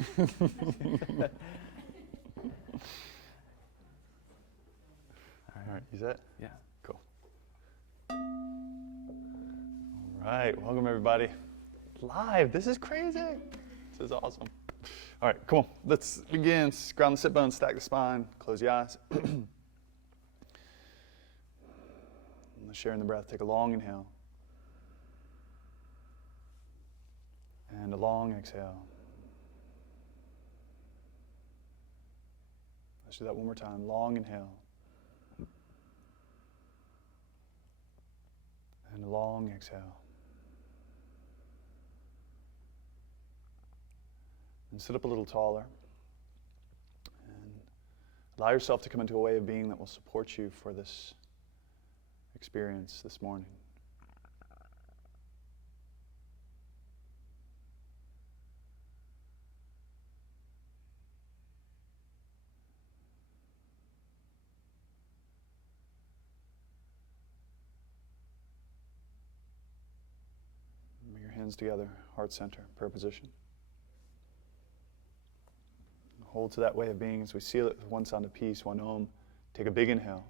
All right, you set? Yeah. Cool. All right, welcome everybody. Live, this is crazy. This is awesome. All right, come on, let's begin. Ground the sit bones, stack the spine, close your eyes. Sharing the breath, take a long inhale. And a long exhale. Let's do that one more time. Long inhale. And a long exhale. And sit up a little taller. And allow yourself to come into a way of being that will support you for this experience this morning. Bring your hands together, heart center, prayer position. Hold to that way of being as we seal it with one sound of peace, one Om. Take a big inhale.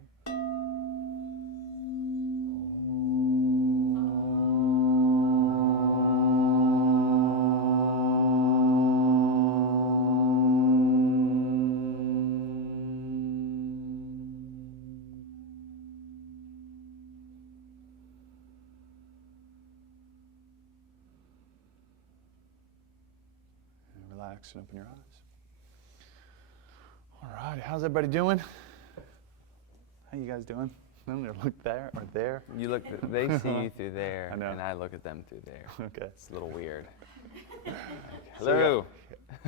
And relax and open your eyes. All right, how's everybody doing? How you guys doing? Look there or there. You look. They see you through there, I know. and I look at them through there. Okay. It's a little weird. So Hello.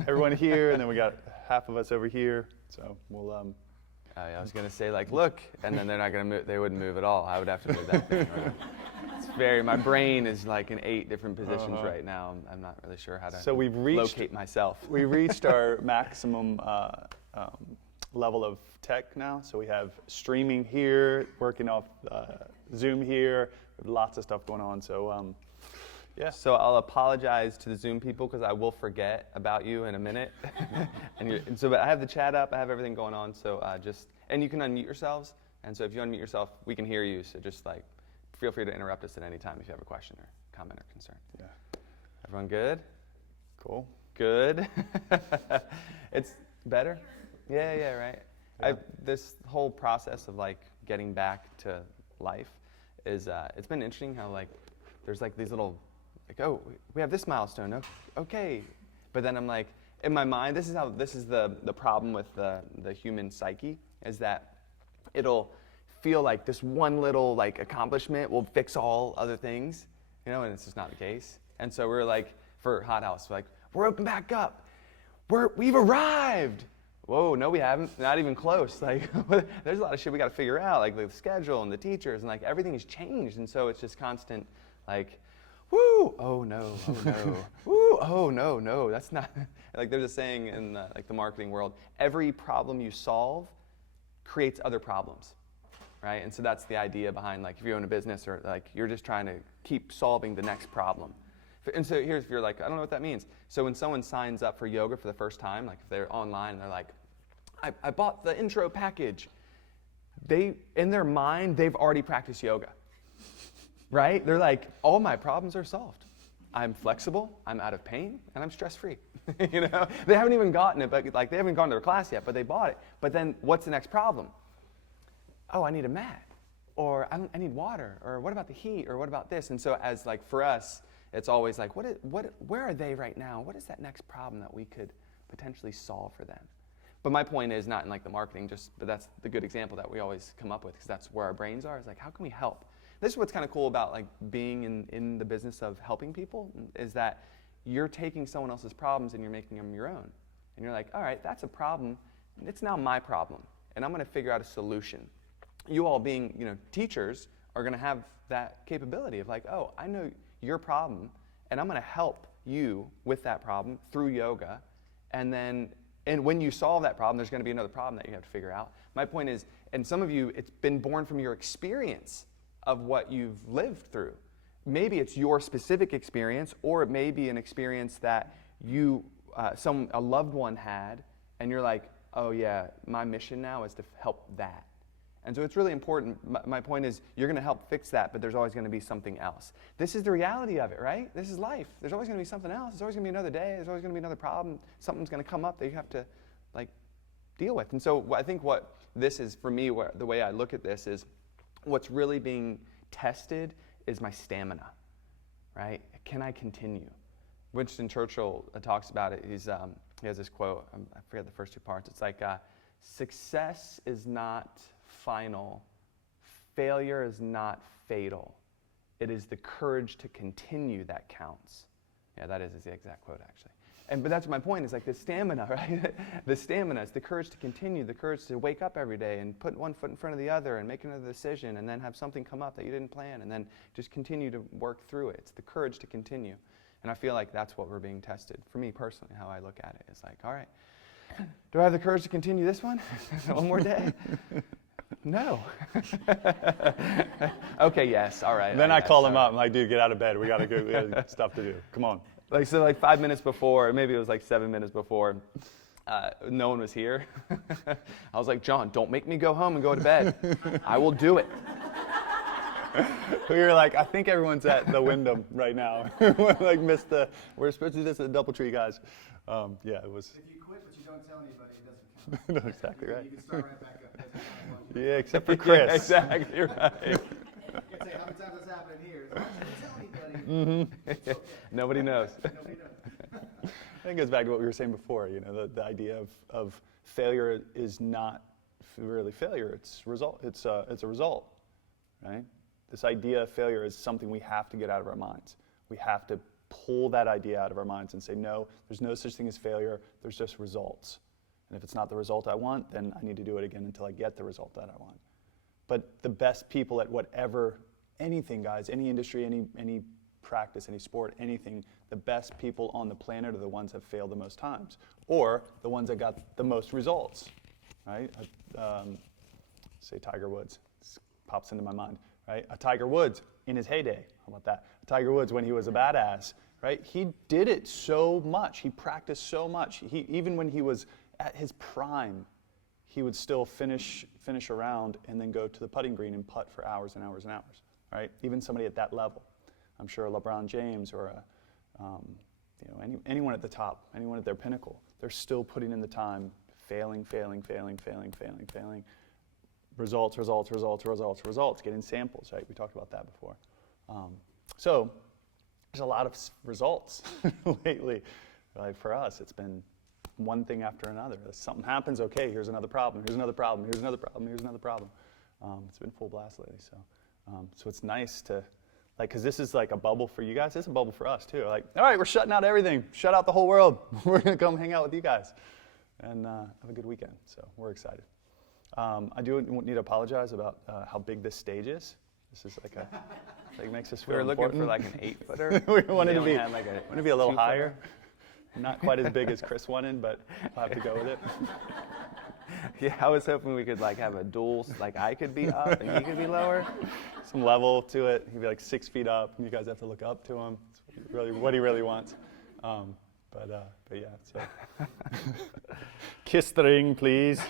Everyone here, and then we got half of us over here. So we'll I was gonna say like, look, and then they're not gonna move. They wouldn't move at all. I would have to move that thing around. It's very. My brain is like in 8 different positions right now. I'm not really sure how to. So we've reached locate myself. We reached our maximum level of tech now. So we have streaming here, working off Zoom here. We have lots of stuff going on. So yeah. So I'll apologize to the Zoom people because I will forget about you in a minute. But I have the chat up. I have everything going on. So and you can unmute yourselves. And so if you unmute yourself, we can hear you. So just like feel free to interrupt us at any time if you have a question or comment or concern. Yeah. Everyone good? Cool. Good. It's better? Yeah, right. Yeah. This whole process of like getting back to life is, it's been interesting how like, there's like these little, like, oh, we have this milestone, okay. But then I'm like, in my mind, this is the problem with the human psyche, is that it'll feel like this one little like accomplishment will fix all other things, and it's just not the case. And so we're like, for Hot House, we're open back up. We've arrived. Whoa, no we haven't, not even close. Like, there's a lot of shit we gotta figure out, like the schedule and the teachers, and like everything's changed, and so it's just constant, like, woo, oh no, woo, oh no, that's not, like there's a saying in like the marketing world, every problem you solve creates other problems, right? And so that's the idea behind like if you own a business or like you're just trying to keep solving the next problem. And so here's if you're like, I don't know what that means. So when someone signs up for yoga for the first time, like if they're online and they're like, I bought the intro package. In their mind, they've already practiced yoga, right? They're like, all my problems are solved. I'm flexible, I'm out of pain, and I'm stress-free. They haven't even gotten it, but like they haven't gone to their class yet, but they bought it. But then what's the next problem? Oh, I need a mat, or I need water, or what about the heat, or what about this? And so as like for us, it's always like, where are they right now? What is that next problem that we could potentially solve for them? But my point is not in like the marketing, but that's the good example that we always come up with because that's where our brains are. Is like, how can we help? This is what's kind of cool about like being in the business of helping people is that you're taking someone else's problems and you're making them your own. And you're like, all right, that's a problem. It's now my problem, and I'm going to figure out a solution. You all being, teachers are going to have that capability of like, oh, I know your problem, and I'm going to help you with that problem through yoga, and when you solve that problem, there's going to be another problem that you have to figure out. My point is, and some of you, it's been born from your experience of what you've lived through. Maybe it's your specific experience, or it may be an experience that you a loved one had, and you're like, oh yeah, my mission now is to help that. And so it's really important. My point is, you're going to help fix that, but there's always going to be something else. This is the reality of it, right? This is life. There's always going to be something else. There's always going to be another day. There's always going to be another problem. Something's going to come up that you have to like deal with. And so I think what this is for me, the way I look at this is, what's really being tested is my stamina, right? Can I continue? Winston Churchill talks about it. He has this quote. I forget the first two parts. It's like, success is not final. Failure is not fatal. It is the courage to continue that counts. Yeah, that is the exact quote, actually. But that's my point, is like the stamina, right? The stamina is the courage to continue, the courage to wake up every day and put one foot in front of the other and make another decision and then have something come up that you didn't plan and then just continue to work through it. It's the courage to continue. And I feel like that's what we're being tested. For me personally, how I look at it is like, all right, do I have the courage to continue this one? One more day? No. Okay, yes, all right. Then I call him up. I'm like, dude, get out of bed. We got to go. We got stuff to do. Come on. Like, so like 5 minutes before, or maybe it was like 7 minutes before, no one was here. I was like, John, don't make me go home and go to bed. I will do it. We were like, I think everyone's at the Wyndham right now. Like, we're supposed to do this at Doubletree, guys. Yeah, it was. If you quit but you don't tell anybody, it doesn't count. No, exactly right. You can start right back up. It doesn't count. Yeah, except for Chris. Yeah, exactly right. You can say, how many times has happened here? As long as you don't tell anybody. Mm-hmm. Nobody knows. Nobody knows. I think it goes back to what we were saying before. You know, the idea of failure is not really failure. It's result. It's a result, right? This idea of failure is something we have to get out of our minds. We have to pull that idea out of our minds and say, no, there's no such thing as failure. There's just results. And if it's not the result I want, then I need to do it again until I get the result that I want. But the best people at whatever, anything, guys, any industry, any practice, any sport, anything, the best people on the planet are the ones that have failed the most times, or the ones that got the most results, right? Say Tiger Woods. This pops into my mind, right? A Tiger Woods in his heyday. How about that? A Tiger Woods when he was a badass, right? He did it so much. He practiced so much. Even when he was at his prime, he would still finish a round and then go to the putting green and putt for hours and hours and hours, right? Even somebody at that level. I'm sure LeBron James or anyone at the top, anyone at their pinnacle, they're still putting in the time, failing. Results, getting samples, right? We talked about that before. So there's a lot of results lately. Like for us, it's been one thing after another. Something happens, okay, here's another problem, here's another problem, here's another problem, here's another problem. It's been full blast lately, so it's nice to, like, because this is like a bubble for you guys. It's a bubble for us too. Like, all right, we're shutting out everything. Shut out the whole world. We're going to come hang out with you guys and have a good weekend. So we're excited. I do need to apologize about how big this stage is. This is like it makes us feel We were looking important. for like an 8-footer. We wanted to only be, had like wanted to be a little 2-footer. higher. Not quite as big as Chris wanted, but I'll have to go with it. Yeah, I was hoping we could like have a dual, like I could be up and he could be lower. Some level to it. He'd be like 6 feet up, and you guys have to look up to him. It's really what he really wants. But yeah, so. Kiss the ring, please.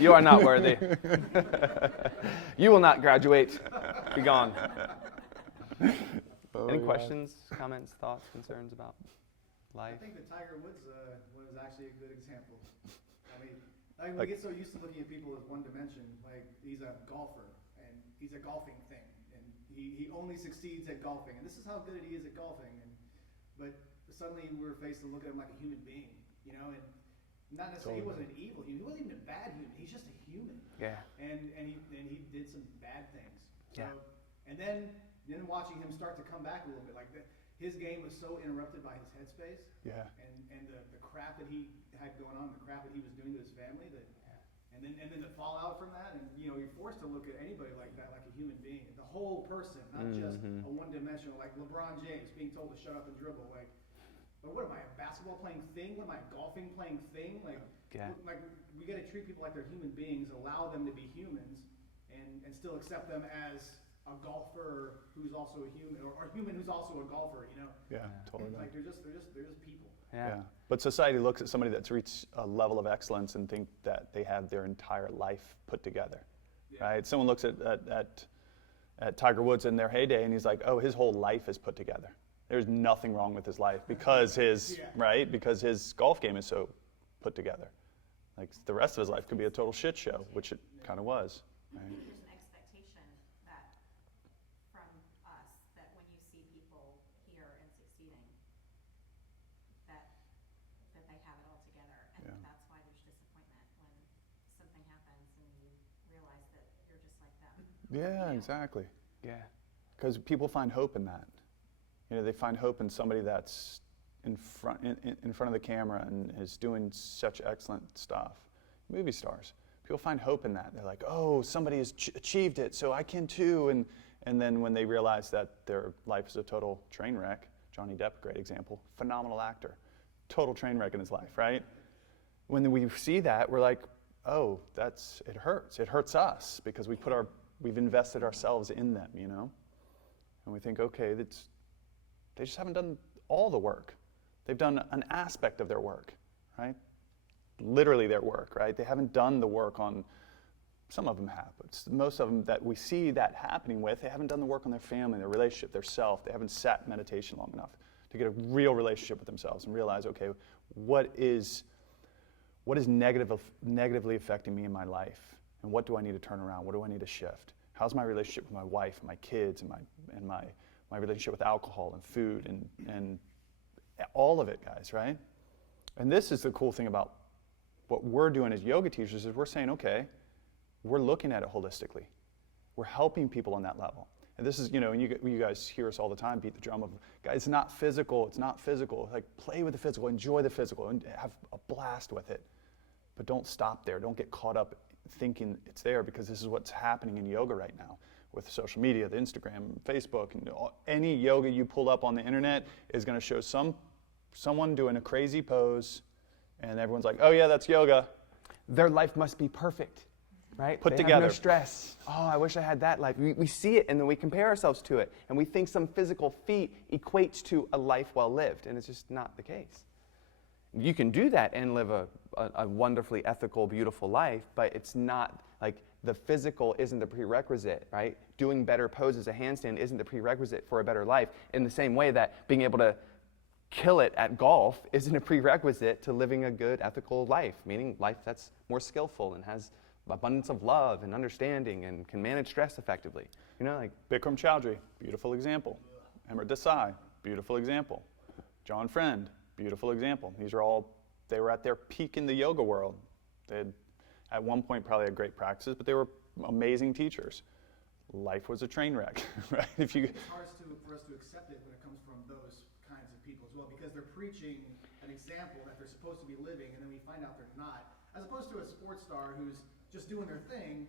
You are not worthy. You will not graduate. Be gone. Oh, Any yeah. questions, comments, thoughts, concerns about I life? think the Tiger Woods one is actually a good example. I mean, like we get so used to looking at people as one dimension. Like he's a golfer and he's a golfing thing, and he only succeeds at golfing, and this is how good he is at golfing. But suddenly we're faced to look at him like a human being, you know, and not necessarily he wasn't an evil human. He wasn't even a bad human. He's just a human. Yeah. And he did some bad things. So, Yeah. And then watching him start to come back a little bit, like his game was so interrupted by his headspace. Yeah. And the crap that he had going on, the crap that he was doing to his family, and then the fallout from that, and you're forced to look at anybody like that, like a human being, the whole person, not just a one-dimensional, like LeBron James being told to shut up and dribble, like. But what am I, a basketball playing thing? What am I, a golfing playing thing? Like we got to treat people like they're human beings, allow them to be humans, and still accept them as a golfer who's also a human, or a human who's also a golfer. You know, Yeah, totally. like they're just people. Yeah. But society looks at somebody that's reached a level of excellence and think that they have their entire life put together, right? Someone looks at Tiger Woods in their heyday and he's like, oh, his whole life is put together. There's nothing wrong with his life because because his golf game is so put together. Like the rest of his life could be a total shit show, which it kind of was. Right? I think there's an expectation that from us that when you see people here and succeeding, that they have it all together, and that's why there's disappointment when something happens and you realize that you're just like them. Yeah, exactly. Yeah. Because people find hope in that. You know, they find hope in somebody that's in front of the camera and is doing such excellent stuff. Movie stars. People find hope in that. They're like, oh, somebody has achieved it, so I can too. And then when they realize that their life is a total train wreck, Johnny Depp, great example, phenomenal actor, total train wreck in his life, right? When we see that, we're like, oh, it hurts. It hurts us because we've invested ourselves in them, you know? And we think, okay, they just haven't done all the work. They've done an aspect of their work, right? Literally their work, right? They haven't done the work on, some of them have, but most of them that we see that happening with, they haven't done the work on their family, their relationship, their self. They haven't sat in meditation long enough to get a real relationship with themselves and realize, okay, what is negatively affecting me in my life? And what do I need to turn around? What do I need to shift? How's my relationship with my wife and my kids and my relationship with alcohol and food and all of it, guys, right? And this is the cool thing about what we're doing as yoga teachers is we're saying, okay, we're looking at it holistically. We're helping people on that level. And this is, you know, and you guys hear us all the time beat the drum of, guys, it's not physical, it's not physical. Like, play with the physical, enjoy the physical, and have a blast with it. But don't stop there. Don't get caught up thinking it's there, because this is what's happening in yoga right now with social media, the Instagram, Facebook, and any yoga you pull up on the internet is going to show someone doing a crazy pose, and everyone's like, oh yeah, that's yoga. Their life must be perfect, right? Put They together. have no stress. Oh, I wish I had that life. We see it, and then we compare ourselves to it, and we think some physical feat equates to a life well lived, and it's just not the case. You can do that and live a wonderfully ethical, beautiful life, but it's not like the physical isn't the prerequisite, right? Doing better poses, a handstand, isn't the prerequisite for a better life, in the same way that being able to kill it at golf isn't a prerequisite to living a good, ethical life, meaning life that's more skillful and has abundance of love and understanding and can manage stress effectively. You know, like Bikram Choudhury, beautiful example. Emmer Desai, beautiful example. John Friend, beautiful example. They were at their peak in the yoga world. They had, at one point, probably had great practices, but they were amazing teachers. Life was a train wreck, right? It's hard for us to accept it when it comes from those kinds of people as well, because they're preaching an example that they're supposed to be living, and then we find out they're not. As opposed to a sports star who's just doing their thing,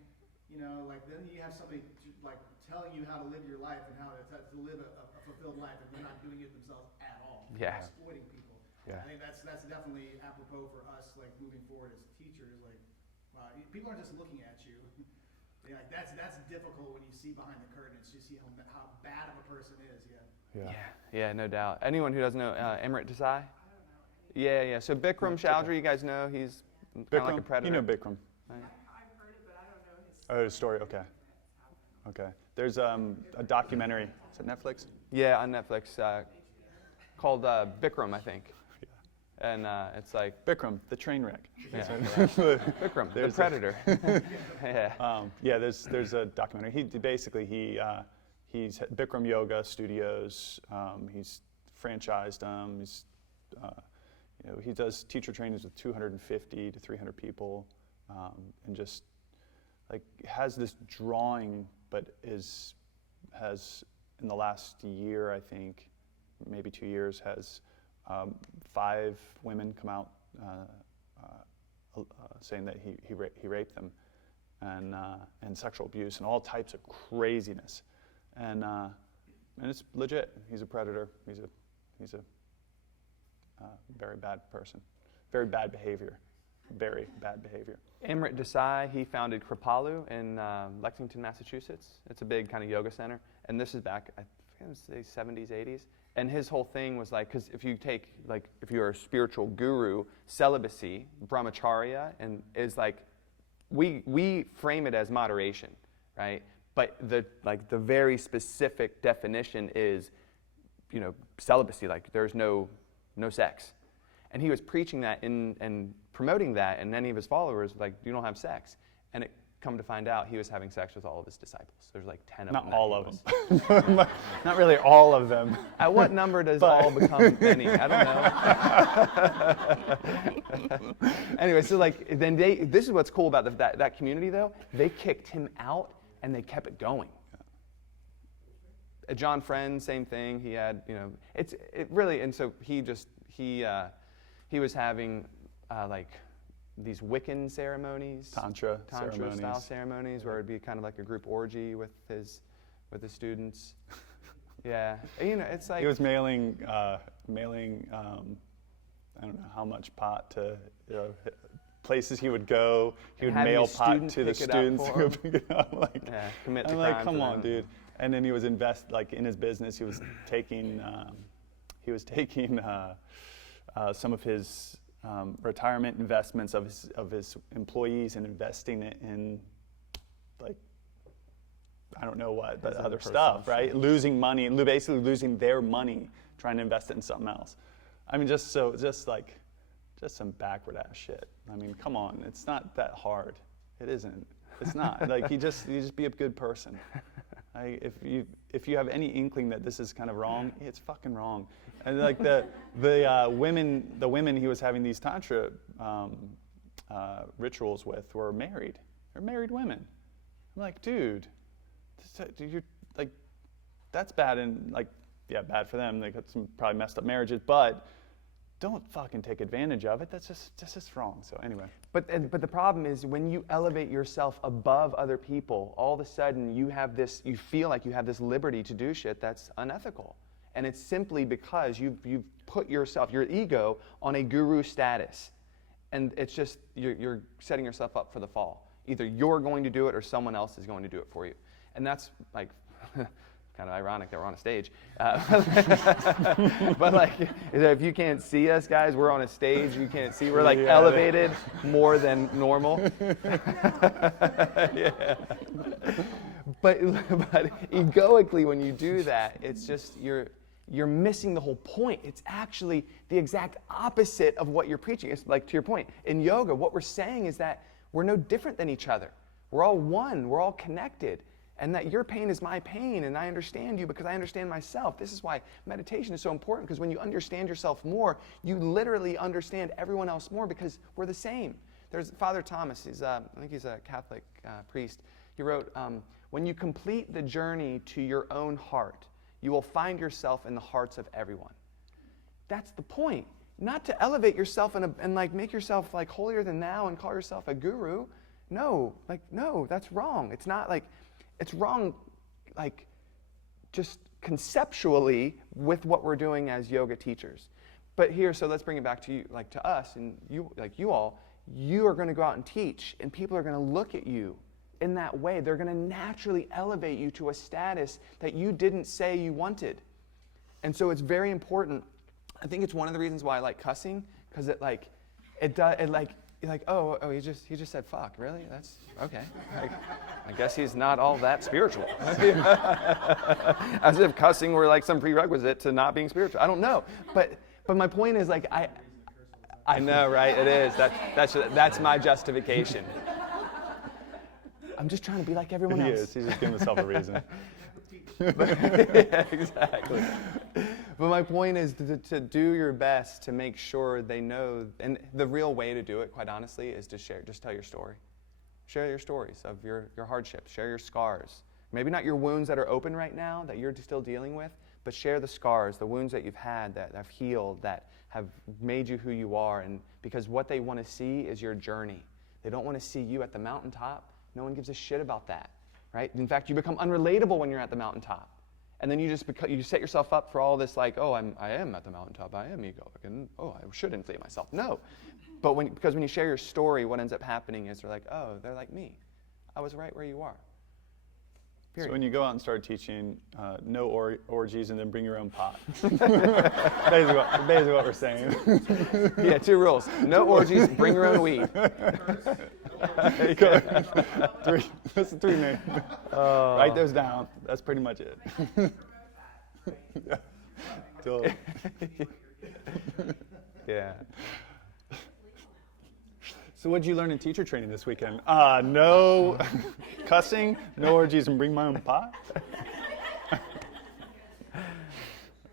you know, like then you have somebody like telling you how to live your life and how to live a fulfilled life, and they're not doing it themselves at all. Yeah. They're exploiting people. Yeah. I think that's definitely apropos for us, like moving forward as teachers. Like, people aren't just looking at you. Yeah, like that's difficult when you see behind the curtains. You see how bad of a person is. Yeah, no doubt. Anyone who doesn't know Emmer Desai? Yeah. So Bikram Choudhury, you guys know, he's kind of like a predator. You know Bikram. Right. I've heard it, but I don't know his Oh, his story, okay. Okay. There's a documentary, is it Netflix? Yeah, on Netflix, called Bikram, I think. And it's like Bikram, the train wreck. Bikram, the predator. Yeah. There's a documentary. He's Bikram Yoga Studios. He's franchised them. He does teacher trainings with 250 to 300 people, and just like has this drawing, but has in the last year, I think, maybe 2 years, has 5 women come out saying that he raped them, and sexual abuse and all types of craziness, and it's legit. He's a predator. He's a very bad person, very bad behavior, very bad behavior. Amrit Desai, he founded Kripalu in Lexington, Massachusetts. It's a big kind of yoga center. And this is back, I think it was the 70s, 80s. And his whole thing was like, because if you take, like, if you're a spiritual guru, celibacy, brahmacharya, and is like, we frame it as moderation, right? But the very specific definition is, celibacy, like there's no sex. And he was preaching that and promoting that, and many of his followers like, you don't have sex. And it come to find out, he was having sex with all of his disciples. There's like 10 of them. Not all of them. Not really all of them. At what number does all become many? I don't know. Anyway, so like, then this is what's cool about that community though. They kicked him out and they kept it going. John Friend, same thing. He had, it really, and so he was having like these Wiccan ceremonies, Tantra style ceremonies, where it'd be kind of like a group orgy with his students. Yeah, it's like he was mailing I don't know how much pot to places he would go. He would mail pot to the students who would pick it up. Like, yeah, commit to I'm crime like, come for on, them. dude. And then he was in his business. He was taking some of his retirement investments of his employees and investing it in, like, I don't know what, but other stuff, right? Losing money, basically losing their money, trying to invest it in something else. I mean, just some backward ass shit. I mean, come on, it's not that hard. It isn't. It's not. Like, you just be a good person. If you have any inkling that this is kind of wrong, it's fucking wrong. And like the women he was having these tantra rituals with were married. They're married women. I'm like, dude, you're like, that's bad, and like, yeah, bad for them. They got some probably messed up marriages, but don't fucking take advantage of it. That's just wrong. So anyway. But the problem is when you elevate yourself above other people, all of a sudden you feel like you have this liberty to do shit that's unethical. And it's simply because you've put yourself, your ego, on a guru status. And it's just, you're setting yourself up for the fall. Either you're going to do it or someone else is going to do it for you. And that's like, kind of ironic that we're on a stage. But like, if you can't see us, guys, we're on a stage. You can't see. We're like elevated more than normal. Yeah. But egoically, when you do that, it's just you're missing the whole point. It's actually the exact opposite of what you're preaching. It's like, to your point, in yoga, what we're saying is that we're no different than each other. We're all one. We're all connected. And that your pain is my pain, and I understand you because I understand myself. This is why meditation is so important, because when you understand yourself more, you literally understand everyone else more, because we're the same. There's Father Thomas, I think he's a Catholic priest. He wrote, when you complete the journey to your own heart, you will find yourself in the hearts of everyone. That's the point. Not to elevate yourself and like make yourself like holier than thou and call yourself a guru. No, that's wrong. It's not like, it's wrong, like, just conceptually with what we're doing as yoga teachers. But here, so let's bring it back to you, like to us, and you are going to go out and teach, and people are going to look at you in that way. They're going to naturally elevate you to a status that you didn't say you wanted. And so it's very important. I think it's one of the reasons why I like cussing, because it you're like, oh, he just said fuck, really? That's okay. I guess he's not all that spiritual. As if cussing were like some prerequisite to not being spiritual. I don't know, but my point is like I know, right? It is. That's my justification. I'm just trying to be like everyone else. He is. He's just giving himself a reason. Yeah, exactly. But my point is to do your best to make sure they know, and the real way to do it, quite honestly, is to share. Just tell your story. Share your stories of your hardships. Share your scars. Maybe not your wounds that are open right now that you're still dealing with, but share the scars, the wounds that you've had that have healed, that have made you who you are. And because what they want to see is your journey. They don't want to see you at the mountaintop. No one gives a shit about that. Right? In fact, you become unrelatable when you're at the mountaintop. And then you set yourself up for all this like, oh, I am at the mountaintop. I am egoic. And, oh, I should inflate myself. No. But because when you share your story, what ends up happening is they're like, oh, they're like me. I was right where you are. Period. So when you go out and start teaching, no orgies and then bring your own pot. basically what we're saying. Yeah, 2 rules. No orgies, bring your own weed. That's the 3 names. Write those down. That's pretty much it. Yeah. Totally. Yeah. So what did you learn in teacher training this weekend? No cussing, no orgies, and bring my own pot?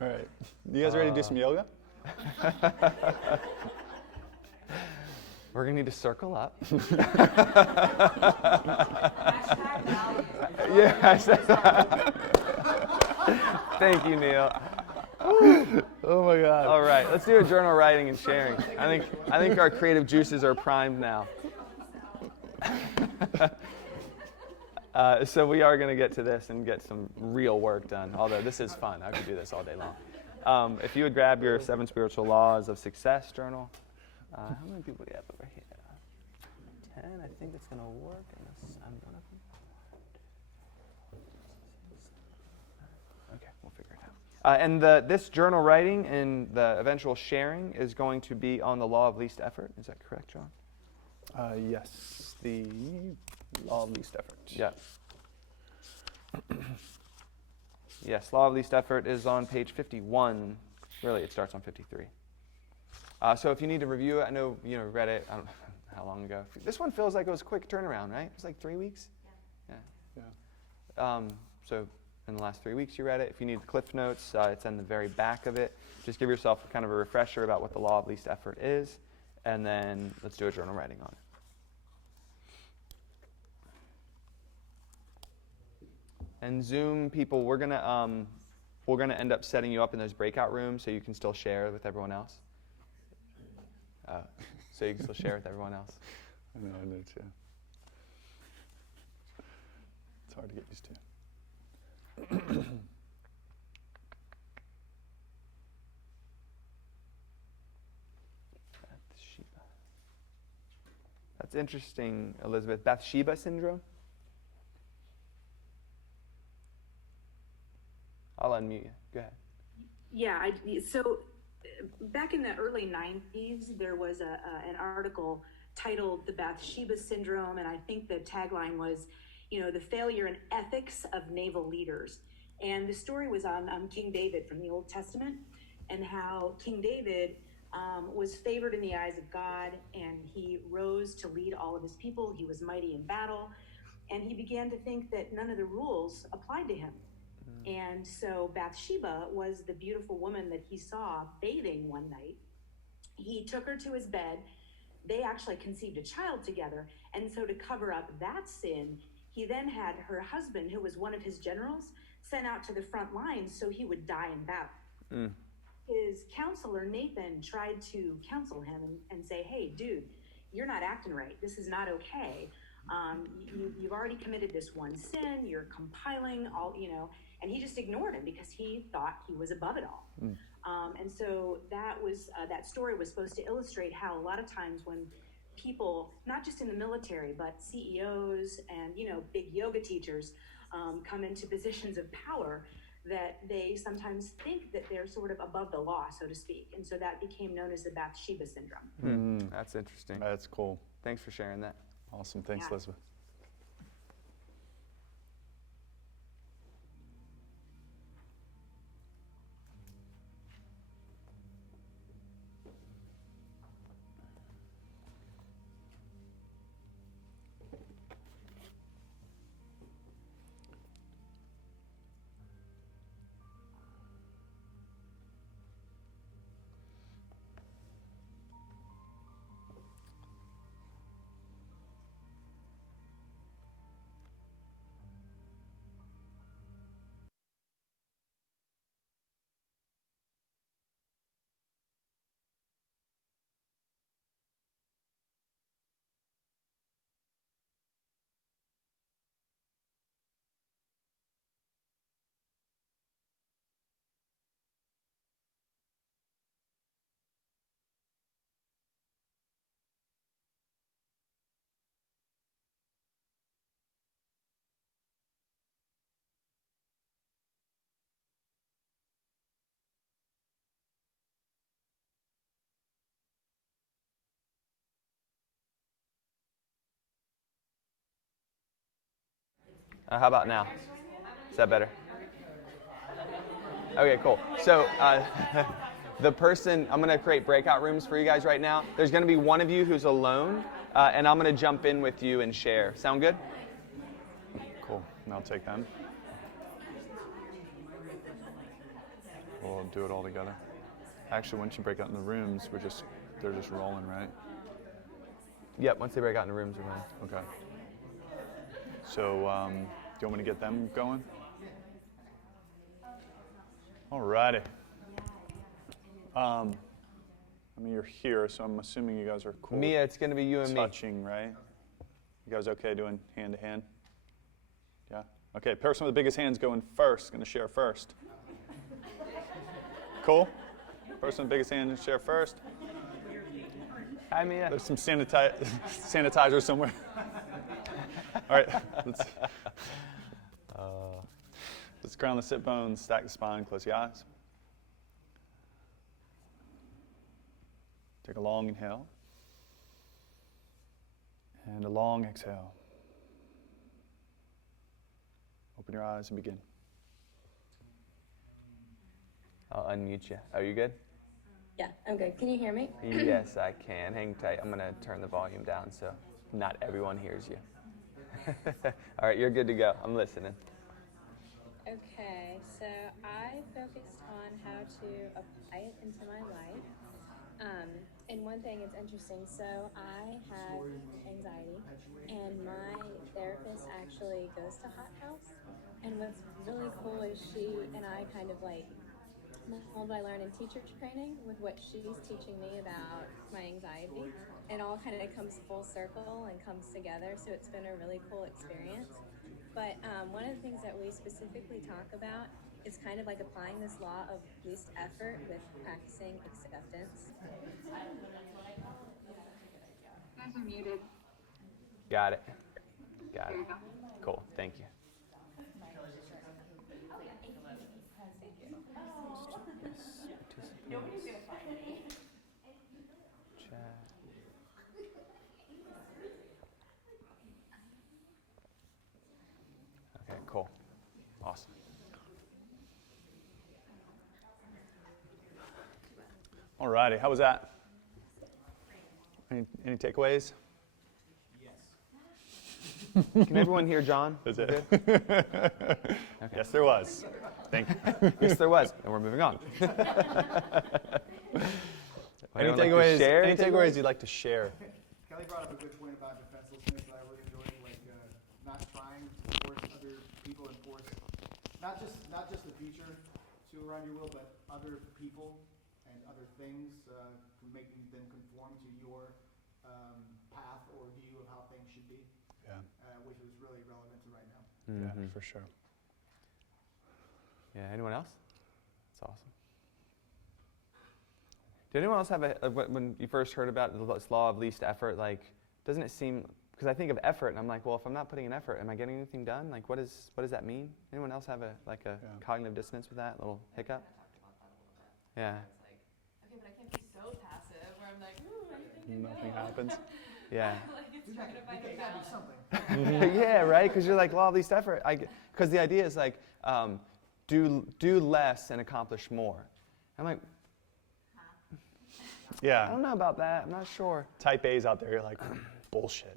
All right. You guys ready to do some yoga? We're going to need to circle up. Yeah. Thank you, Neil. Oh my God. All right, let's do a journal writing and sharing. I think our creative juices are primed now. So we are going to get to this and get some real work done, although this is fun. I could do this all day long. If you would grab your 7 Spiritual Laws of Success journal. How many people do you have over here? 10. I think it's going to work. Unless I'm one of them. Okay, we'll figure it out. And this journal writing and the eventual sharing is going to be on the law of least effort. Is that correct, John? Yes, the law of least effort. Yes. Yes, law of least effort is on page 51. Really, it starts on 53. So if you need to review it, I know you read it. I don't know how long ago. This one feels like it was a quick turnaround, right? It was like 3 weeks. Yeah. So in the last 3 weeks you read it. If you need the Cliff Notes, it's in the very back of it. Just give yourself kind of a refresher about what the law of least effort is, and then let's do a journal writing on it. And Zoom people, we're gonna end up setting you up in those breakout rooms so you can still share with everyone else. So you can still share with everyone else. I know too. It's hard to get used to. Bathsheba. That's interesting, Elizabeth. Bathsheba syndrome? I'll unmute you. Go ahead. Yeah, so back in the early 90s, there was an article titled The Bathsheba Syndrome, and I think the tagline was, the failure and ethics of naval leaders. And the story was on King David from the Old Testament, and how King David was favored in the eyes of God, and he rose to lead all of his people. He was mighty in battle, and he began to think that none of the rules applied to him. And so Bathsheba was the beautiful woman that he saw bathing one night. He took her to his bed. They actually conceived a child together. And so to cover up that sin, he then had her husband, who was one of his generals, sent out to the front lines so he would die in battle. His counselor, Nathan, tried to counsel him and say, hey, dude, you're not acting right. This is not okay. You've already committed this one sin. You're compiling all, and he just ignored him because he thought he was above it all. And so that story was supposed to illustrate how a lot of times when people, not just in the military, but CEOs and, big yoga teachers come into positions of power, that they sometimes think that they're sort of above the law, so to speak. And so that became known as the Bathsheba syndrome. That's interesting. That's cool. Thanks for sharing that. Awesome. Thanks, Yeah. Elizabeth. How about now? Is that better? Okay, cool. So the person, I'm going to create breakout rooms for you guys right now. There's going to be one of you who's alone, and I'm going to jump in with you and share. Sound good? Cool. And I'll take them. We'll do it all together. Actually, once you break out in the rooms, they're just rolling, right? Yep, once they break out in the rooms, we're going. Okay. So, do you want me to get them going? Alrighty. I mean, you're here, so I'm assuming you guys are cool. Mia, it's going to be you and me. Touching, right? You guys okay doing hand to hand? Yeah? Okay, person with the biggest hand's going first, going to share first. Cool? Person with the biggest hand, share first. Hi, Mia. There's some sanitizer somewhere. All right, let's ground the sit bones, stack the spine, close the eyes. Take a long inhale and a long exhale. Open your eyes and begin. I'll unmute you. Are you good? Yeah, I'm good. Can you hear me? Yes, I can. Hang tight. I'm going to turn the volume down so not everyone hears you. All right, you're good to go. I'm listening. Okay, so I focused on how to apply it into my life. And one thing is interesting, so I have anxiety, and my therapist actually goes to Hot House. And what's really cool is she and I kind of like mold what I learned in teacher training with what she's teaching me about my anxiety. It all kind of comes full circle and comes together, so it's been a really cool experience. But one of the things that we specifically talk about is kind of like applying this law of least effort with practicing acceptance. You guys are muted. Got it. Got There it. you go. Cool. Thank you. Chat. Okay, cool. Awesome. Alrighty, how was that? Any takeaways? Can everyone hear John? That's We're it. good? Yes, there was. Thank you. Yes, there was. And we're moving on. Any Anyone like to takeaways? share? Any takeaways you'd like to share? Kelly brought up a good point about defenselessness that I really enjoyed, like not trying to force other people and force not just the future to run your will, but other people and other things, making them conform to your path or view of how things should be, Yeah, which is really relevant to right now. yeah, for sure. Yeah, anyone else? That's awesome. Did anyone else have when you first heard about this law of least effort, like, doesn't it seem, because I think of effort and I'm like, well, if I'm not putting in effort, am I getting anything done? Like, what does that mean? Anyone else have a cognitive dissonance with that, little hiccup? Yeah. It's like, okay, but I can't be so passive where I'm like, ooh, anything can Nothing go. happens. Yeah. Like, it's trying to find a It gotta be balance. something. Yeah, right? Because you're like, law of least effort. Because the idea is like, do less and accomplish more. I'm like, I Yeah, don't know about that. I'm not sure. type A's out there, you're like, bullshit.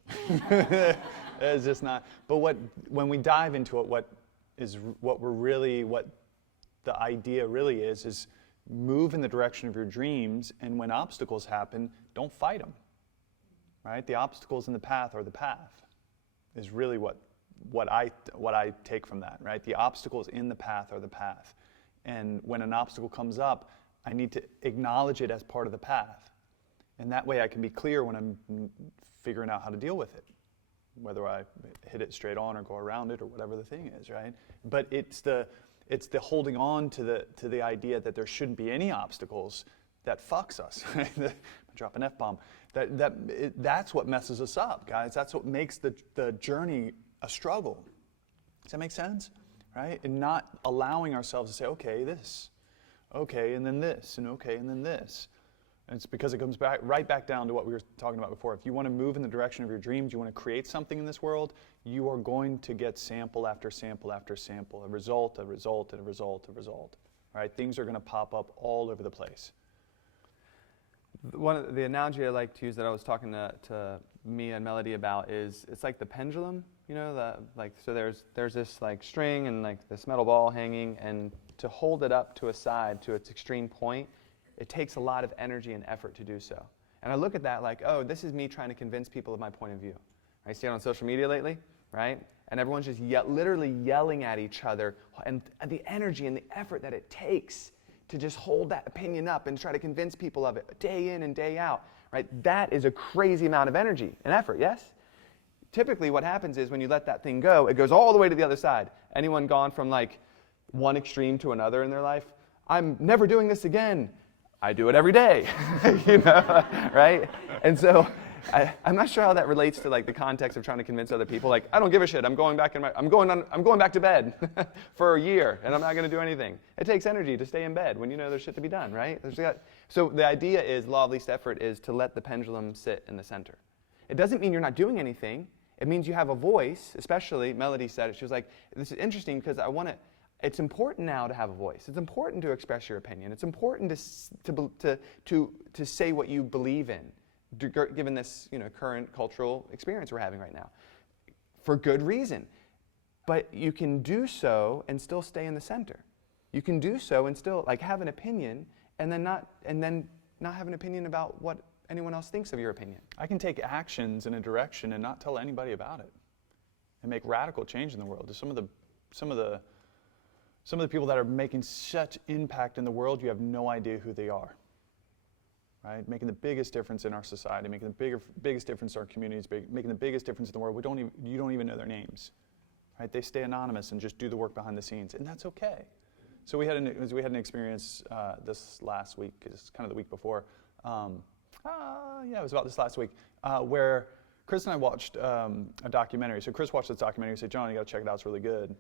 It's just not. But when we dive into it, what the idea really is move in the direction of your dreams, and when obstacles happen, don't fight them. Right? The obstacles in the path are the path. Is really what I take from that. Right? The obstacles in the path are the path, and when an obstacle comes up, I need to acknowledge it as part of the path, and that way I can be clear when I'm figuring out how to deal with it, whether I hit it straight on or go around it or whatever the thing is, right? But it's the holding on to the idea that there shouldn't be any obstacles that fucks us. Right? Drop an F-bomb. That's what messes us up, guys. That's what makes the journey a struggle. Does that make sense? Right? And not allowing ourselves to say, okay, this. Okay, and then this, and okay, and then this. And it's because it comes right back down to what we were talking about before. If you want to move in the direction of your dreams, you want to create something in this world, you are going to get sample after sample after sample, a result, a result, and a result, a result. Right? Things are going to pop up all over the place. One of the analogy I like to use that I was talking to Mia and Melody about is it's like the pendulum, you know, so there's this like string and like this metal ball hanging, and to hold it up to a side to its extreme point, it takes a lot of energy and effort to do so. And I look at that like, oh, this is me trying to convince people of my point of view. I see it on social media lately, right? And everyone's just literally yelling at each other, and the energy and the effort that it takes to just hold that opinion up and try to convince people of it day in and day out, right? That is a crazy amount of energy and effort, yes? Typically what happens is when you let that thing go, it goes all the way to the other side. Anyone gone from like one extreme to another in their life? I'm never doing this again. I do it every day, you know, right? And so I'm not sure how that relates to like the context of trying to convince other people. Like, I don't give a shit. I'm going back to bed for a year, and I'm not going to do anything. It takes energy to stay in bed when you know there's shit to be done, right? So the idea is, law of least effort is to let the pendulum sit in the center. It doesn't mean you're not doing anything. It means you have a voice. Especially Melody said it. She was like, "This is interesting because it's important now to have a voice. It's important to express your opinion. It's important to say what you believe in, given this current cultural experience we're having right now, for good reason. But you can do so and still stay in the center. You can do so and still like have an opinion, and then not have an opinion about what anyone else thinks of your opinion. I can take actions in a direction and not tell anybody about it, and make radical change in the world. Some of the people that are making such impact in the world, you have no idea who they are. Right? Making the biggest difference in our society, making the biggest difference in our communities, making the biggest difference in the world. You don't even know their names. Right? They stay anonymous and just do the work behind the scenes, and that's okay. So we had an experience this last week. It's kind of the week before. It was about this last week where Chris and I watched a documentary. So Chris watched this documentary. He said, "John, you got to check it out. It's really good."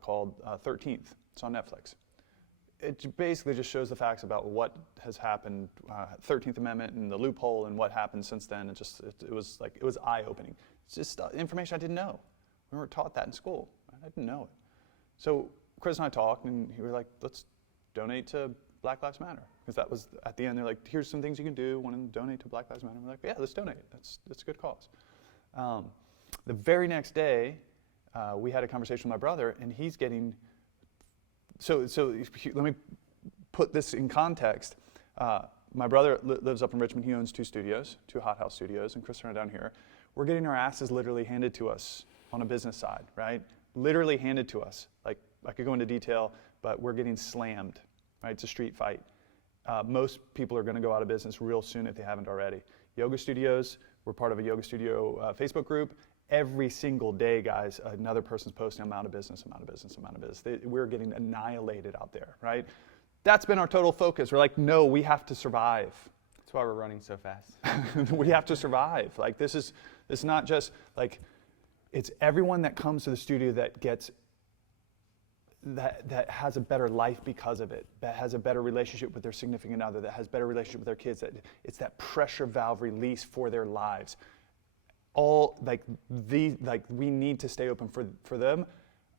Called 13th. It's on Netflix. It basically just shows the facts about what has happened, 13th Amendment and the loophole and what happened since then. It was eye-opening. It's just information I didn't know. We weren't taught that in school. I didn't know it. So Chris and I talked, and we were like, let's donate to Black Lives Matter. Because that was, at the end, they're like, here's some things you can do. Want to donate to Black Lives Matter? We're like, yeah, let's donate. That's a good cause. The very next day, we had a conversation with my brother, and he's getting... So let me put this in context. My brother lives up in Richmond. He owns 2 hot house studios, and Chris and I are down here. We're getting our asses literally handed to us on a business side, right? Literally handed to us. Like, I could go into detail, but we're getting slammed, right? It's a street fight. Most people are going to go out of business real soon if they haven't already. Yoga studios, we're part of a yoga studio Facebook group. Every single day, guys, another person's posting, I'm out of business, I'm out of business, I'm out of business. We're getting annihilated out there, right? That's been our total focus. We're like, no, we have to survive. That's why we're running so fast. We have to survive. Like, this is not just, like, it's everyone that comes to the studio that gets, that has a better life because of it, that has a better relationship with their significant other, that has better relationship with their kids, that it's that pressure valve release for their lives. We need to stay open for them.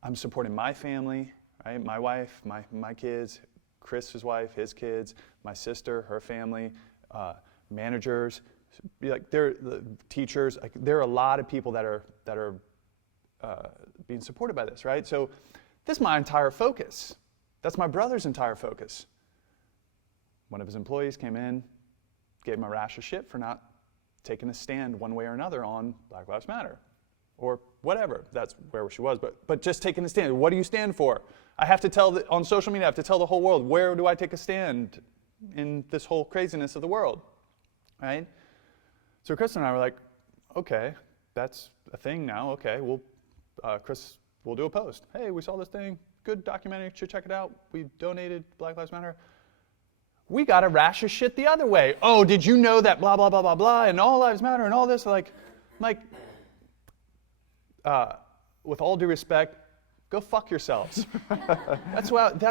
I'm supporting my family, right? My wife, my kids, Chris's wife, his kids, my sister, her family, managers, like they're the teachers. Like, there are a lot of people that are being supported by this, right? So this is my entire focus. That's my brother's entire focus. One of his employees came in, gave him a rash of shit for not taking a stand one way or another on Black Lives Matter, or whatever. That's where she was, but just taking a stand. What do you stand for? I have to tell on social media. I have to tell the whole world, where do I take a stand in this whole craziness of the world, right? So Chris and I were like, okay, that's a thing now. Okay, Chris, we'll do a post. Hey, we saw this thing. Good documentary. Should check it out. We donated Black Lives Matter. We got a rash of shit the other way. Oh, did you know that blah, blah, blah, blah, blah, and all lives matter and all this? With all due respect, go fuck yourselves. That's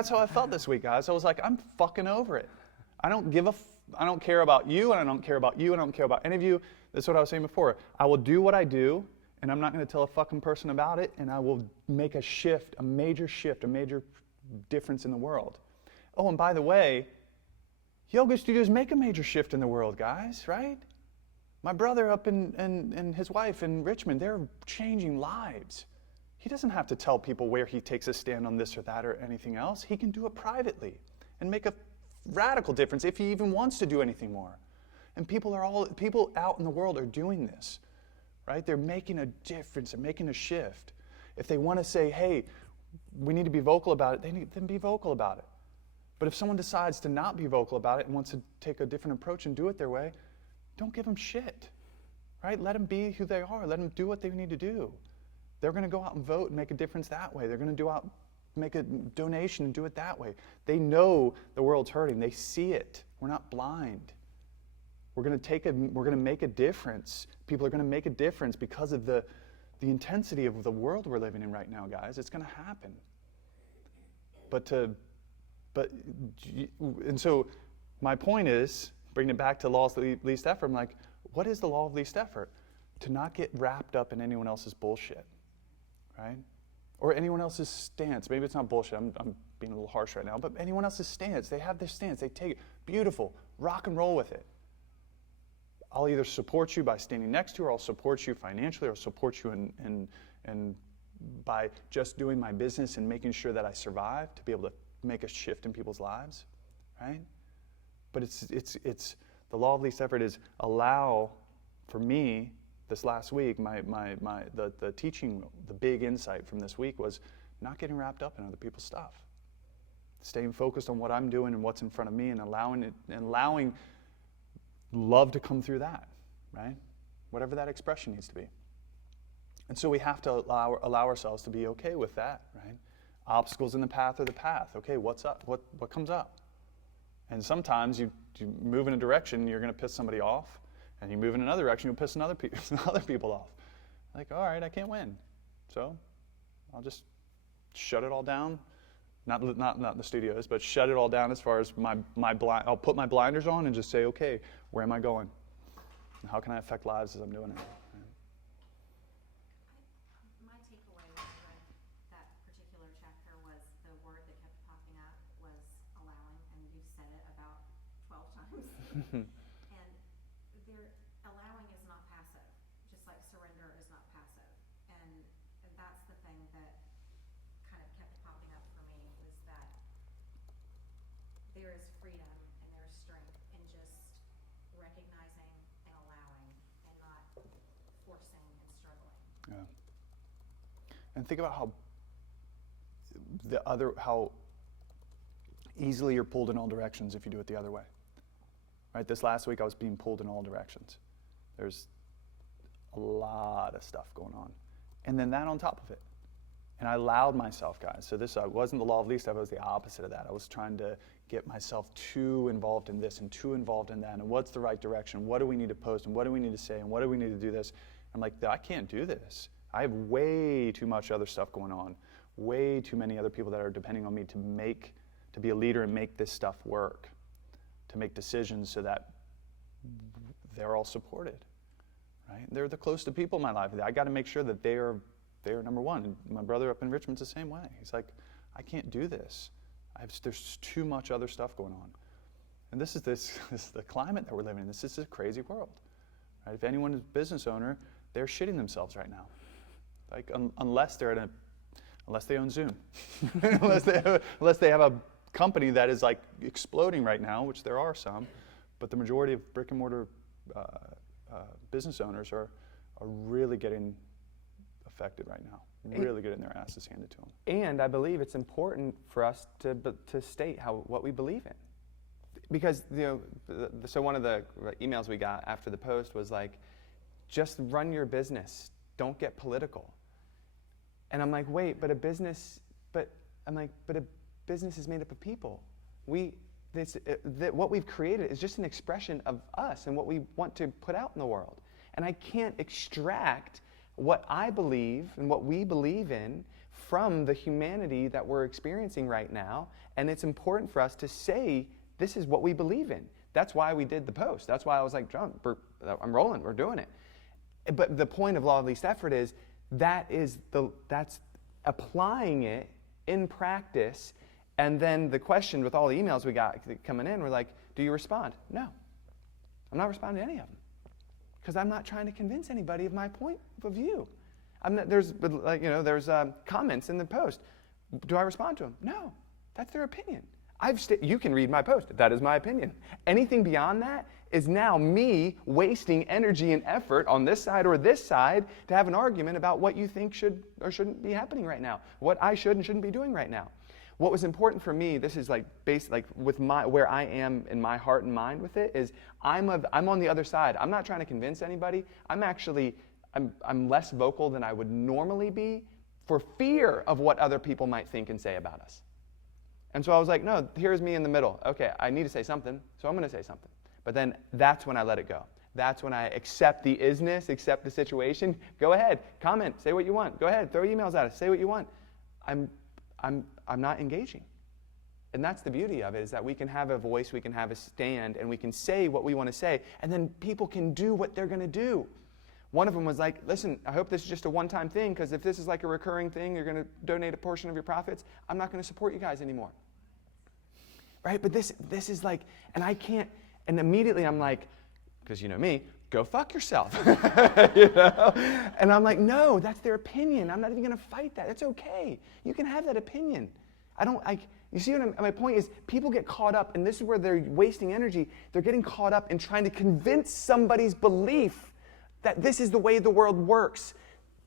how I felt this week, guys. I was like, I'm fucking over it. I don't give don't care about you, and I don't care about you, and I don't care about any of you. That's what I was saying before. I will do what I do, and I'm not going to tell a fucking person about it, and I will make a shift, a major difference in the world. Oh, and by the way, yoga studios make a major shift in the world, guys, right? My brother up and his wife in Richmond, they're changing lives. He doesn't have to tell people where he takes a stand on this or that or anything else. He can do it privately and make a radical difference if he even wants to do anything more. And people out in the world are doing this, right? They're making a difference, they're making a shift. If they want to say, hey, we need to be vocal about it, they need to be vocal about it. But if someone decides to not be vocal about it and wants to take a different approach and do it their way, don't give them shit, right? Let them be who they are. Let them do what they need to do. They're going to go out and vote and make a difference that way. They're going to make a donation and do it that way. They know the world's hurting. They see it. We're not blind. We're going to make a difference. People are going to make a difference because of the intensity of the world we're living in right now, guys. It's going to happen. And so my point is, bringing it back to laws of least effort, I'm like, what is the law of least effort? To not get wrapped up in anyone else's bullshit, right? Or anyone else's stance. Maybe it's not bullshit, I'm being a little harsh right now, but anyone else's stance. They have their stance, they take it. Beautiful, rock and roll with it. I'll either support you by standing next to you, or I'll support you financially, or I'll support you in by just doing my business and making sure that I survive to be able to make a shift in people's lives, right? But it's the law of least effort is allow, for me, this last week, the teaching, the big insight from this week was not getting wrapped up in other people's stuff. Staying focused on what I'm doing and what's in front of me, and allowing love to come through that, right? Whatever that expression needs to be. And so we have to allow ourselves to be okay with that, right? Obstacles in the path are the path. Okay, what's up? What comes up? And sometimes you move in a direction, you're going to piss somebody off, and you move in another direction, you'll piss other people off. Like, all right, I can't win, so I'll just shut it all down. Not the studios, but shut it all down as far as I'll put my blinders on and just say, okay, where am I going? And how can I affect lives as I'm doing it? My takeaway when I read that particular chapter was the word that kept popping up was allowing, and you've said it about 12 times. And allowing is not passive, just like surrender is not passive. And that's the thing that kind of kept popping up for me, was that there is freedom and there is strength in just recognizing and allowing and not forcing and struggling. Yeah. And think about how easily you're pulled in all directions if you do it the other way. Right? This last week I was being pulled in all directions. There's a lot of stuff going on. And then that on top of it. And I allowed myself, guys. So this wasn't the law of least effort, it was the opposite of that. I was trying to get myself too involved in this and too involved in that. And what's the right direction? What do we need to post? And what do we need to say? And what do we need to do this? I'm like, I can't do this. I have way too much other stuff going on. Way too many other people that are depending on me to be a leader and make this stuff work. To make decisions so that they're all supported. Right? They're the closest people in my life. I got to make sure that they are number one. And my brother up in Richmond's the same way. He's like, I can't do this. There's too much other stuff going on. And this is the climate that we're living in. This is a crazy world. Right? If anyone is a business owner, they're shitting themselves right now. Like unless they own Zoom, unless they have a company that is like exploding right now, which there are some, but the majority of brick and mortar business owners are really getting affected right now, really getting their asses handed to them. And I believe it's important for us to state what we believe in, because so one of the emails we got after the post was like, just run your business, don't get political. And I'm like, wait, but a business is made up of people. What we've created is just an expression of us and what we want to put out in the world. And I can't extract what I believe and what we believe in from the humanity that we're experiencing right now. And it's important for us to say, this is what we believe in. That's why we did the post. That's why I was like, John, I'm rolling, we're doing it. But the point of law of least effort is that's applying it in practice. And then the question with all the emails we got coming in, we're like, do you respond? No. I'm not responding to any of them. Because I'm not trying to convince anybody of my point of view. There's comments in the post. Do I respond to them? No. That's their opinion. You can read my post. That is my opinion. Anything beyond that is now me wasting energy and effort on this side or this side to have an argument about what you think should or shouldn't be happening right now, what I should and shouldn't be doing right now. What was important for me, this is like based like with where I am in my heart and mind with it, is I'm on the other side. I'm not trying to convince anybody. I'm less vocal than I would normally be for fear of what other people might think and say about us. And so I was like, no, here's me in the middle. Okay, I need to say something, so I'm going to say something. But then that's when I let it go. That's when I accept the isness, accept the situation. Go ahead, comment, say what you want. Go ahead, throw emails at us, say what you want. I'm not engaging. And that's the beauty of it, is that we can have a voice, we can have a stand, and we can say what we want to say, and then people can do what they're going to do. One of them was like, listen, I hope this is just a one-time thing, because if this is like a recurring thing, you're going to donate a portion of your profits, I'm not going to support you guys anymore. Right? But this is like, and I can't, and immediately I'm like, because you know me, go fuck yourself. You know? And I'm like, no, that's their opinion. I'm not even going to fight that. It's okay. You can have that opinion. You see what my point is? People get caught up, and this is where they're wasting energy. They're getting caught up in trying to convince somebody's belief that this is the way the world works,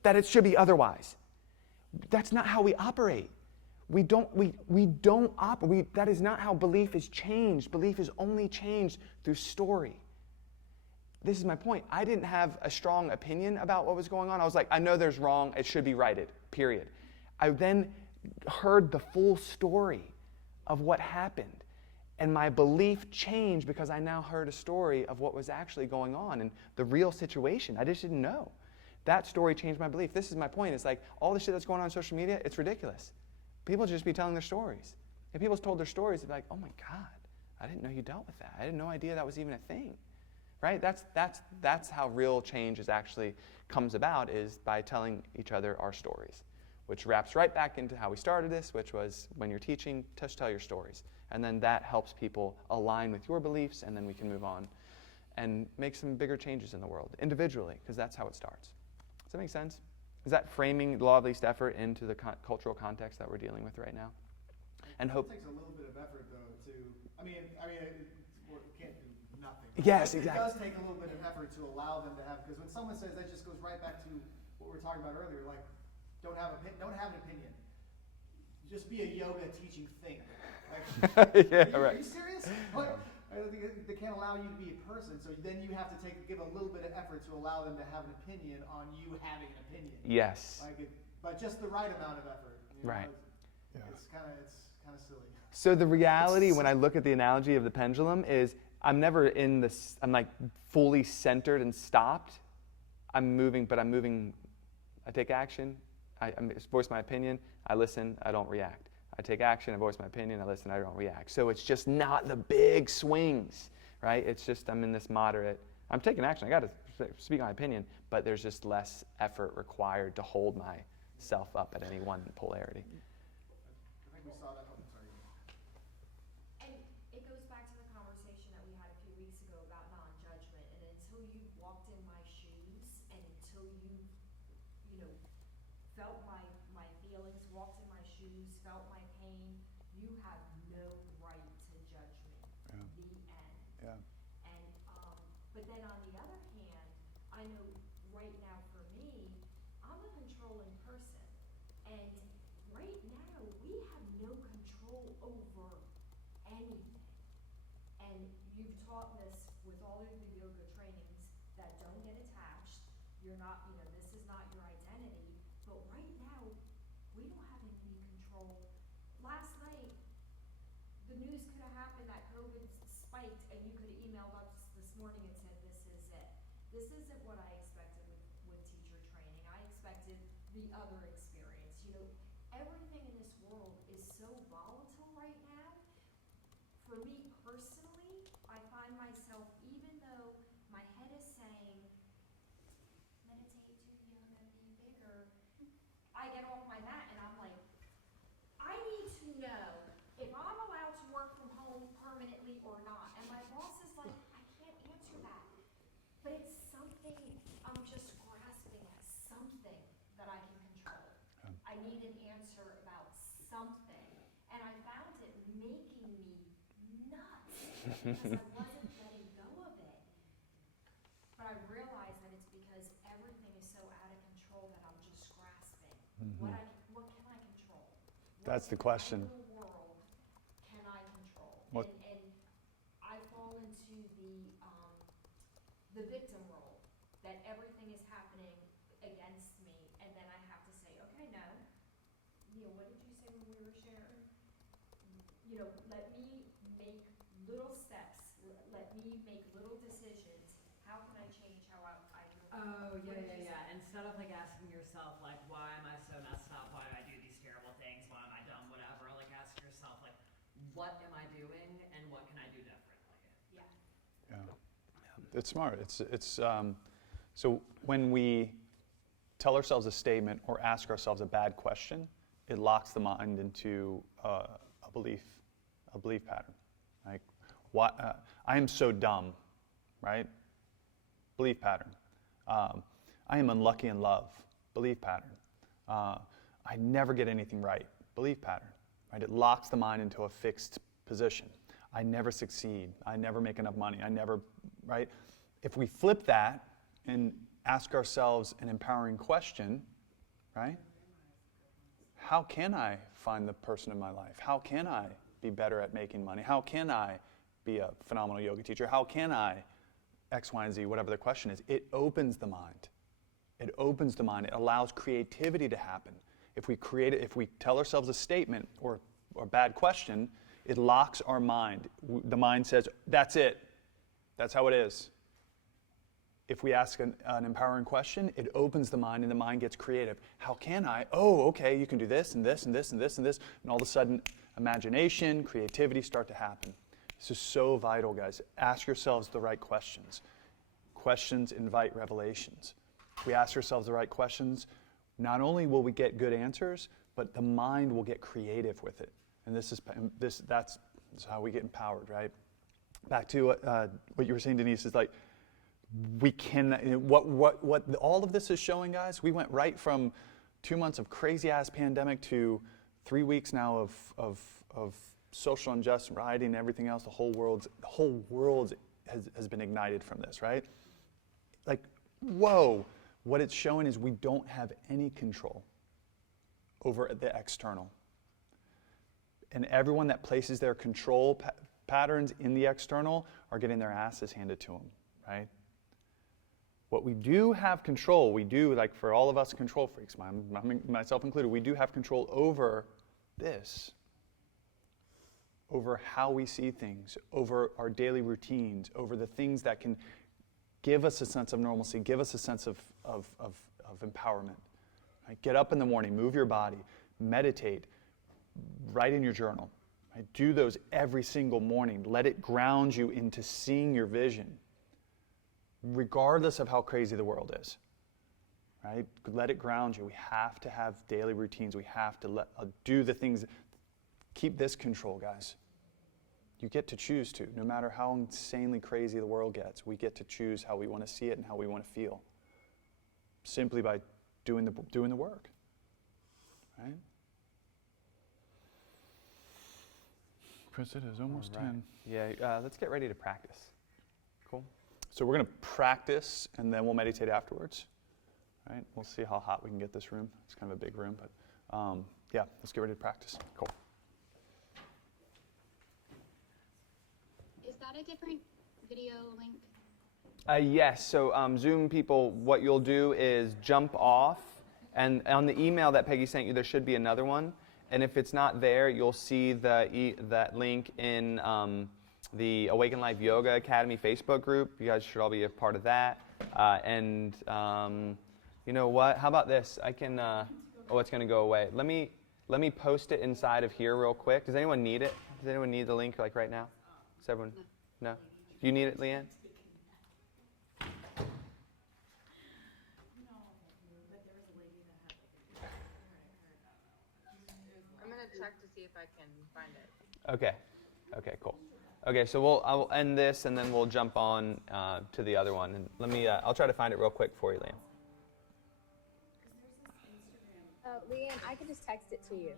that it should be otherwise. That's not how we operate. We don't operate. That is not how belief is changed. Belief is only changed through story. This is my point. I didn't have a strong opinion about what was going on. I was like, I know there's wrong. It should be righted, period. I then heard the full story of what happened. And my belief changed because I now heard a story of what was actually going on and the real situation. I just didn't know. That story changed my belief. This is my point. It's like all the shit that's going on social media, it's ridiculous. People just be telling their stories. If people told their stories, they'd be like, oh my God, I didn't know you dealt with that. I had no idea that was even a thing. Right? That's how real change actually comes about, is by telling each other our stories, which wraps right back into how we started this, which was when you're teaching, just tell your stories. And then that helps people align with your beliefs, and then we can move on and make some bigger changes in the world individually, because that's how it starts. Does that make sense? Is that framing the law of least effort into the cultural context that we're dealing with right now? And hope. It takes a little bit of effort, though, to. It can't do nothing. Yes, exactly. It does take a little bit of effort to allow them to have, because when someone says, that just goes right back to what we were talking about earlier, like, don't have an opinion. Just be a yoga teaching thing. Like, yeah, are right. you serious? What? They can't allow you to be a person, so then you have to give a little bit of effort to allow them to have an opinion on you having an opinion. Yes. But just the right amount of effort. Right. It's kind of silly. So the reality, when I look at the analogy of the pendulum, is I'm never I'm like fully centered and stopped. I'm moving. I take action. I voice my opinion. I listen. I don't react. I take action, I voice my opinion, I listen, I don't react. So it's just not the big swings, right? It's just I'm in this moderate, I'm taking action, I got to speak my opinion, but there's just less effort required to hold myself up at any one polarity. I think we saw that. Oh, sorry. And it goes back to the conversation that we had a few weeks ago about non-judgment. And until you walked in my shoes, and until you felt my feelings, walked in my shoes, felt my pain, you have no right to judge me. Yeah. The end. Yeah. And but then on the other hand, I know right now for me, I'm a controlling person. And right now we have no control over anything. And you've taught this with all of the yoga trainings that don't get attached. You're not, this is not your identity. But right now, we don't have any control. Last night, the news could have happened that COVID spiked, and you could have emailed us this morning and said, this is it. This isn't what I expected with teacher training. I expected the other experience. Everything in this world is so volatile right now. For me personally, I find need an answer about something. And I found it making me nuts because I wasn't letting go of it. But I realized that it's because everything is so out of control that I'm just grasping. What can I control? That's the question. What in the world can I control? What- And I fall into the victim role, that everything is happening against me, and then I have to say, okay, no. Neil, what did you say when we were sharing? You know, let me make little steps, let me make little decisions. How can I change how I do? Oh, What did you say? yeah. Instead of like asking yourself, like, why am I so messed up? Why do I do these terrible things? Why am I dumb? Whatever. Like, ask yourself, like, what am I doing and what can I do differently? Yeah. Yeah. It's smart. So when we tell ourselves a statement or ask ourselves a bad question, it locks the mind into a belief pattern. Like, I am so dumb, right? Belief pattern. I am unlucky in love. Belief pattern. I never get anything right. Belief pattern. Right? It locks the mind into a fixed position. I never succeed. I never make enough money. I never, right? If we flip that and ask ourselves an empowering question, right? How can I find the person in my life? How can I be better at making money? How can I be a phenomenal yoga teacher? How can I X, Y, and Z, whatever the question is? It opens the mind. It opens the mind. It allows creativity to happen. If we tell ourselves a statement or a bad question, it locks our mind. The mind says, that's it. That's how it is. If we ask an empowering question, it opens the mind and the mind gets creative. How can I? Oh, okay, you can do this and this and this and this and this. And all of a sudden, imagination, creativity start to happen. This is so vital, guys. Ask yourselves the right questions. Questions invite revelations. If we ask ourselves the right questions, not only will we get good answers, but the mind will get creative with it. And that's how we get empowered, right? Back to what you were saying, Denise, is like, we can, what all of this is showing, guys, we went right from 2 months of crazy ass pandemic to 3 weeks now of social unjust, rioting, and everything else. The whole world has been ignited from this, right? Like, whoa, what it's showing is we don't have any control over the external. And everyone that places their control patterns in the external are getting their asses handed to them, right? What we do have control, like for all of us control freaks, myself included, we do have control over this, over how we see things, over our daily routines, over the things that can give us a sense of normalcy, give us a sense of empowerment. Right? Get up in the morning, move your body, meditate, write in your journal. Right? Do those every single morning. Let it ground you into seeing your vision, regardless of how crazy the world is, right? Let it ground you. We have to have daily routines. We have to do the things. Keep this control, guys. You get to choose to. No matter how insanely crazy the world gets, we get to choose how we want to see it and how we want to feel. Simply by doing the work, right? Chris, it is almost 10. Yeah, let's get ready to practice. Cool. So we're going to practice, and then we'll meditate afterwards. Right? We'll see how hot we can get this room. It's kind of a big room, but yeah, let's get ready to practice. Cool. Is that a different video link? Yes, so Zoom people, what you'll do is jump off, and on the email that Peggy sent you, there should be another one. And if it's not there, you'll see that link in the Awaken Life Yoga Academy Facebook group. You guys should all be a part of that. And you know what? How about this? I can. Oh, it's going to go away. Let me post it inside of here real quick. Does anyone need it? Does anyone need the link like right now? Does everyone? No. Do you need it, Leanne? I'm gonna check to see if I can find it. Okay. Okay. Cool. Okay. So I'll end this and then we'll jump on to the other one. And let me. I'll try to find it real quick for you, Liam. Leanne, I can just text it to you.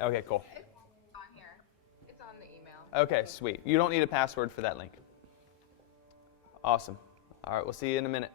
Okay, cool. It's on here. It's on the email. Okay, sweet. You don't need a password for that link. Awesome. All right, we'll see you in a minute.